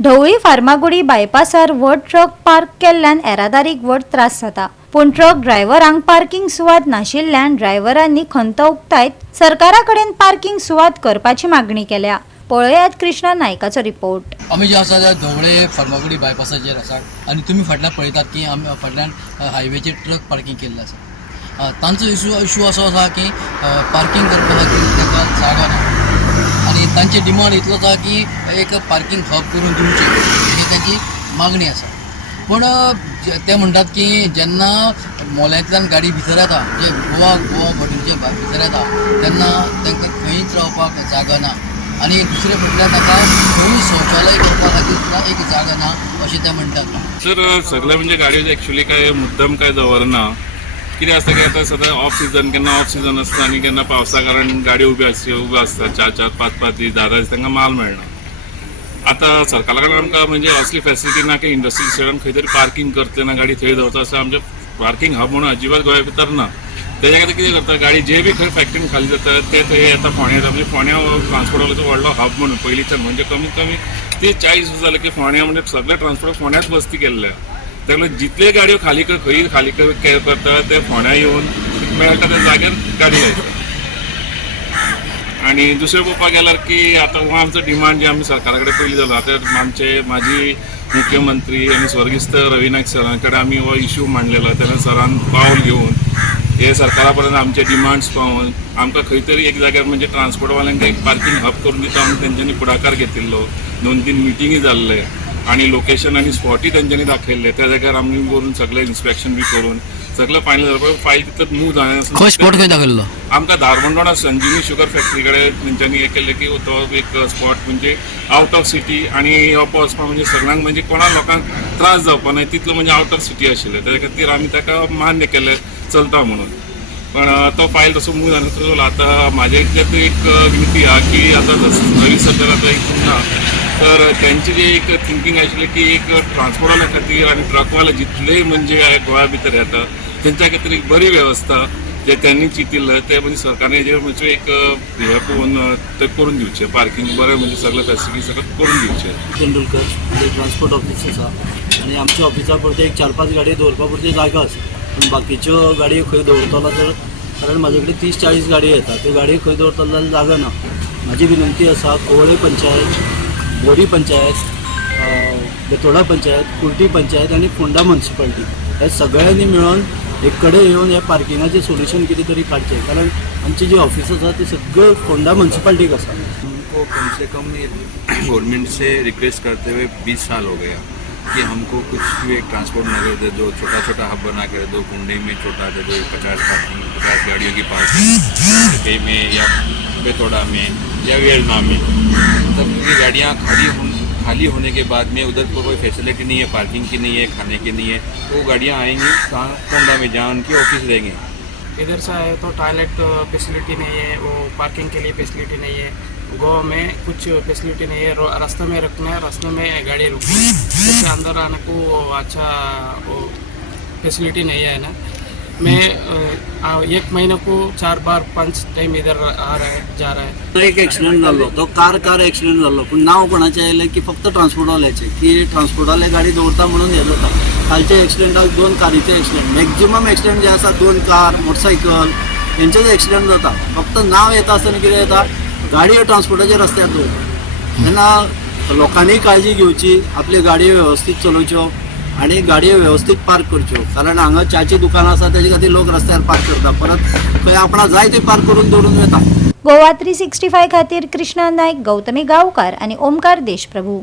ढवळी फार्मागुडी बायपासार व्हड truck park केल्ल्यान येरादारीक व्हड त्रास जाता। पूण ट्रक ड्रायव्हरांक पार्किंग सुवात नाशिल्ल्यान ड्रायव्हरांनी खंत उक्तायत सरकारा कडेन पार्किंग सुवात करपाची मागणी केल्या। पळयात कृष्णा नायकाचो रिपोर्ट। आमी जे आसा ते ढवळे फार्मागुडी बायपासाचेर आसा आनी तुमी फाटल्यान पळयतात की आमी फाटल्यान हायवेचेर ट्रक पार्किंग केल्ले आसा। तांचो इशू असो आसा की पार्किंग करपा खातीर तांकां जागा ना आनी तांचे डिमांड इतलो आसा की एक पार्किंग हब करून दिवचे ही तांची मागणी आसा। पूण ते म्हणटात की जेन्ना मोल्यातल्यान गाडी भितर येता जे गोवा बॉर्डरीचे भितर येता तेन्ना तांकां खंयच रावपाक जागा ना आनी दुसरे फाटल्यान ताका खंय शौचालय करपा खातीर सुद्दां एक जागा ना अशें ते म्हणटात। सर सगळे म्हणजे गाडयो एक्चुअली काय मुद्दम काय दवरना कितें आसता की आतां सद्या ऑफ सीजन केन्ना ऑफ सीजन आसता आनी केन्ना पावसा कारण गाडयो उब्यो आसता 4-4, 5-5 दीस 10 दीस तांकां माल मेळना। आतां सरकारा कडल्यान आमकां म्हणजे असली फॅसिलिटी ना की इंडस्ट्रियल स्टेडान खंय तरी पार्किंग करतना गाडी थंय दवरता असं आमचे पार्किंग हब म्हणून अजिबात गोंया भितर ना। तेज्या खातीर कितें करता गाडी जे बी खंय फॅक्टरीन खाली जाता ते थंय येता फोंड्या येता म्हणजे फोंड्या ट्रान्सपोर्टाचो व्हडलो हब म्हणून पयलींच्यान म्हणजे कमीत कमी ते 40 वर्सां जाले की फोंड्या म्हणजे सगळे ट्रान्सपोर्ट फोंड्याच बस्ती केल्ले। त्यामुळे जितले गाडयो खाली करता ते फोंड्या येवन मेळटा त्या जाग्यार गाडी येता। आणि दुसरें पळोवपाक गेल्यार की आतां हो आमचो डिमांड जे आमी सरकारा कडेन पयलीं जालो आतां आमचे माजी मुख्यमंत्री आनी स्वर्गिस्त रवी नायक सरा कडेन आमी हो इशू मांडलेलो तेन्ना सरान पावल घेवन हे सरकारा पर्यंत आमचे डिमांड्स पावोवन आमकां खंय तरी एक जाग्यार म्हणजे ट्रान्सपोर्टवाल्यांक एक पार्किंग हब करून दिता आमी तेंच्यांनी फुडाकार घेतिल्लो 2-3 मिटिंगी जाल्ले आणि लोकेशन आणि स्पॉटी तेंच्यांनी दाखयल्ले त्या जाग्यार आमी व्हरून सगळे इन्स्पेक्शन बी करून सगळं फायनल जावपाक फायल तितूंत मूव जालें। स्पॉट खंय दाखयल्लो आमकां धारबंदोडा संजिनी शुगर फॅक्टरी कडेन तेंच्यांनी हें केल्लें की तो एक स्पॉट म्हणजे आउट ऑफ सिटी आनी येवपा वचपा म्हणजे सगळ्यांक म्हणजे कोणा लोकांक त्रास जावपा न्हय तितलो म्हणजे आउट ऑफ सिटी आशिल्लें तेज्या खातीर आमी ताका मान्य केलें चलता म्हणून। पण तो फायल तसो मूव जालो। आतां म्हाजे एक विनंती आहा की आतां नवी सरकार आतां एक ना तर त्यांची जे एक थिंकिंग आशिल्लें की एक ट्रान्सपोर्टाल्या खातीर आनी ट्रकवाले जितले म्हणजे गोंया भितर येता तेंच्या खातीर एक बरी वेवस्था जे त्यांनी चिंतिल्लें ते म्हणजे सरकारान जे म्हणजे एक हे पळोवन ते करून दिवचे पार्किंग बरें म्हणजे सगळें फॅसिलिटी सगळें करून दिवचे। तेंडुलकर म्हणजे ट्रान्सपोर्ट ऑफिस आसा आनी आमच्या ऑफिसा पुरते एक 4-5 गाडयो दवरपा पुरती जागा आसा पूण बाकीच्यो गाडयो खंय दवरतलो तर कारण म्हाजे कडेन 30-40 गाडयो येता त्यो गाडयो खंय दवरतलो जाल्यार जागा ना। म्हाजी विनंती आसा कोवळे पंचायत, बोरी पंचायत, बेतोडा पंचायत, कुर्टी पंचायत आनी फोंडा म्युनिसिपालिटी हे सगळ्यांनी मेळून एक कडेन येवन हे पार्किंगाचें सोल्युशन कितें तरी काडचें कारण आमची जी ऑफिस आसा ती सगळं फोंडा म्युनिसिपालिटीक आसा। हमको कम से कम गवर्नमेंट से रिक्वेस्ट करते हुए 20 साल हो गया कि हमको कुछ भी एक ट्रांसपोर्ट नगर दे दो, छोटा छोटा हब बना कर दो, कुंडे में छोटा दे दो, 50 गाड़ियों की पार्किंग में या बेतोड़ा में या वेलना में। तब क्योंकि गाड़ियाँ खाली होने के बाद में उधर को कोई फैसिलिटी नहीं है, पार्किंग की नहीं है, खाने की नहीं है, तो गाड़ियाँ आएंगी कहाँ कोंडा में जहाँ उनकी ऑफिस रहेंगे। इधर से आए तो टॉयलेट फैसिलिटी नहीं है, वो पार्किंग के लिए फैसिलिटी नहीं है, गोवा में कुछ फैसिलिटी नहीं है, रास्ते में रुकना है, रास्ते में गाड़ी रुकनी है, उससे अंदर आने को अच्छा वो फैसिलिटी नहीं है ना। मैं एक महीने को 4 बार 5 टाइम इधर आ रहा है जा रहा है। एक एक्सिडेंट जाल्लो तो कार एक्सिडेंट जाल्लो पूण नांव कोणाचें आयलें की फक्त ट्रान्सपोर्टवाल्याचें की ट्रान्सपोर्टवाले गाडी दवरता म्हणून हें जाता। कालच्या एक्सिडेंटाक 2 कारीचे एक्सिडेंट मॅक्झिमम एक्सिडेंट जे आसा 2 कार मोटरसायकल हेंचेच एक्सिडेंट जाता। फक्त नांव येता आसतना कितें जाता गाडयो ट्रान्सपोर्टाच्या रस्त्यार दवरता तेन्ना लोकांनी काळजी घेवची, आपली गाडयो वेवस्थीत चलोवच्यो आणि गाडयो व्यवस्थित पार्क करच्यो कारण हांगा च्याची दुकानां आसा तेजे खातीर लोक रस्त्यार पार्क करता परत खंय आपणा जाय ते पार्क करून दवरून येता। गोवा 365 खातीर कृष्णा नायक, गौतमी गांवकार आनी ओमकार देशप्रभू।